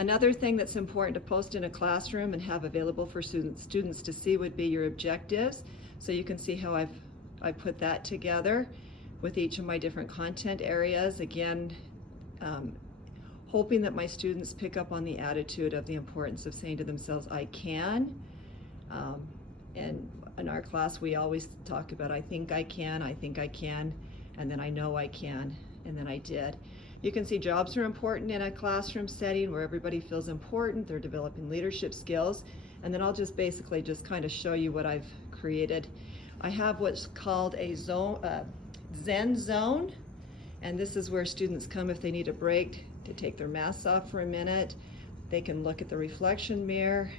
Another thing that's important to post in a classroom and have available for students to see would be your objectives. So you can see how I put that together with each of my different content areas. Again, hoping that my students pick up on the attitude of the importance of saying to themselves, I can. And in our class, we always talk about, I think I can, and then I know I can, and then I did. You can see jobs are important in a classroom setting where everybody feels important. They're developing leadership skills. And then I'll just basically just kind of show you what I've created. I have what's called a Zen zone. And this is where students come if they need a break to take their masks off for a minute. They can look at the reflection mirror,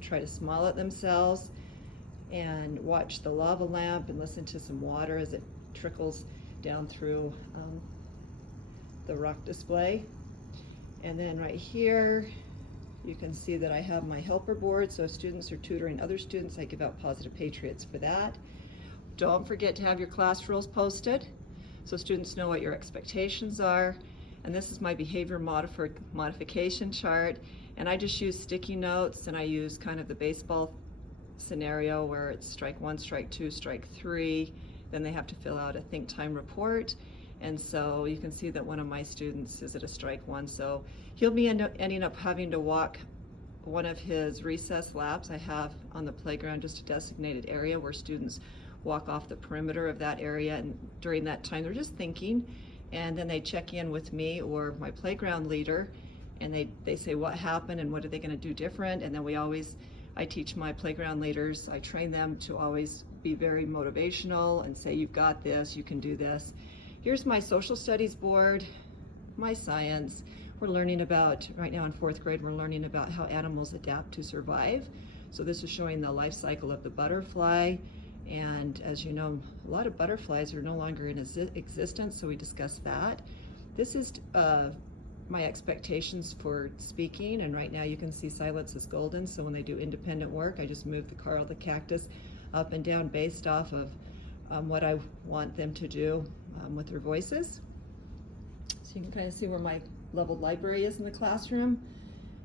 try to smile at themselves, and watch the lava lamp and listen to some water as it trickles down through the rock display. And then right here, you can see that I have my helper board. So if students are tutoring other students, I give out positive Patriots for that. Don't forget to have your class rules posted so students know what your expectations are. And this is my behavior modification chart. And I just use sticky notes, and I use kind of the baseball scenario where it's strike one, strike two, strike three. Then they have to fill out a think time report. And so you can see that one of my students is at a strike one. So he'll be ending up having to walk one of his recess laps. I have on the playground just a designated area where students walk off the perimeter of that area, and during that time they're just thinking, and then they check in with me or my playground leader, and they say what happened and what are they going to do different. And then I teach my playground leaders, I train them to always be very motivational and say, you've got this, you can do this. Here's my social studies board, my science. We're learning about, right now in 4th grade, we're learning about how animals adapt to survive. So this is showing the life cycle of the butterfly. And as you know, a lot of butterflies are no longer in existence, so we discussed that. This is my expectations for speaking, and right now you can see silence is golden. So when they do independent work, I just move the car or the cactus up and down based off of what I want them to do with their voices. So you can kind of see where my leveled library is in the classroom.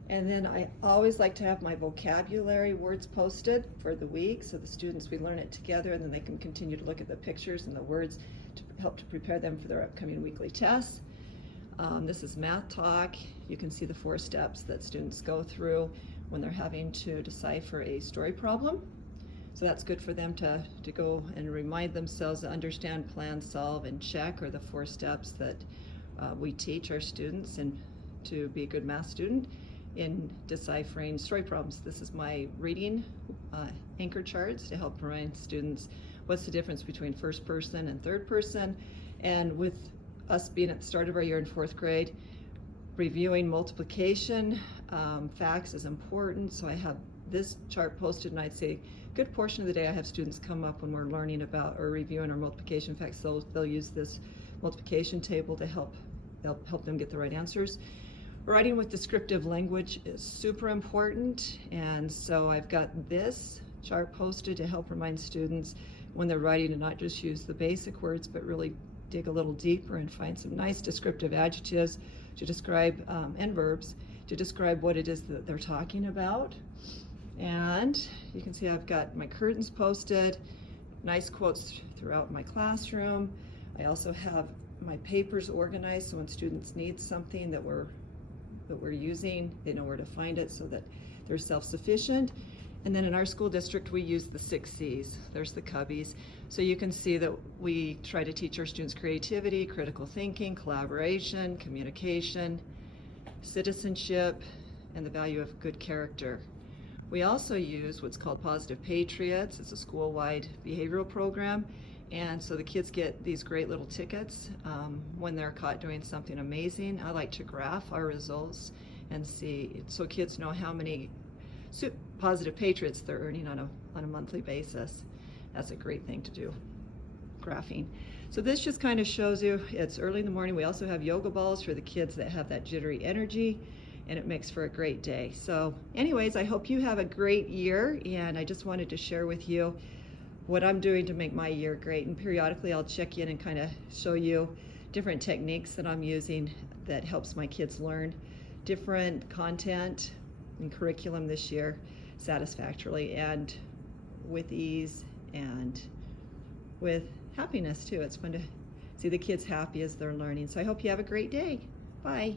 And then I always like to have my vocabulary words posted for the week, so the students, we learn it together, and then they can continue to look at the pictures and the words to help to prepare them for their upcoming weekly tests. This is math talk. You can see the 4 steps that students go through when they're having to decipher a story problem. So that's good for them to go and remind themselves to understand, plan, solve, and check are the 4 steps that we teach our students and to be a good math student in deciphering story problems. This is my reading anchor charts to help remind students what's the difference between first person and third person. And with us being at the start of our year in 4th grade, reviewing multiplication facts is important. So I have this chart posted, and I'd say a good portion of the day I have students come up when we're learning about or reviewing our multiplication facts. They'll use this multiplication table to help them get the right answers. Writing with descriptive language is super important, and so I've got this chart posted to help remind students when they're writing to not just use the basic words, but really dig a little deeper and find some nice descriptive adjectives to describe, and verbs, to describe what it is that they're talking about. And you can see I've got my curtains posted, nice quotes throughout my classroom. I also have my papers organized, so when students need something that we're using, they know where to find it so that they're self-sufficient. And then in our school district, we use the 6 C's. There's the cubbies. So you can see that we try to teach our students creativity, critical thinking, collaboration, communication, citizenship, and the value of good character. We also use what's called Positive Patriots. It's a school-wide behavioral program. And so the kids get these great little tickets when they're caught doing something amazing. I like to graph our results and see, so kids know how many positive Patriots they're earning on a monthly basis. That's a great thing to do, graphing. So this just kind of shows you, it's early in the morning. We also have yoga balls for the kids that have that jittery energy, and it makes for a great day. So anyways, I hope you have a great year, and I just wanted to share with you what I'm doing to make my year great. And periodically I'll check in and kind of show you different techniques that I'm using that helps my kids learn different content and curriculum this year satisfactorily and with ease and with happiness too. It's fun to see the kids happy as they're learning. So I hope you have a great day. Bye.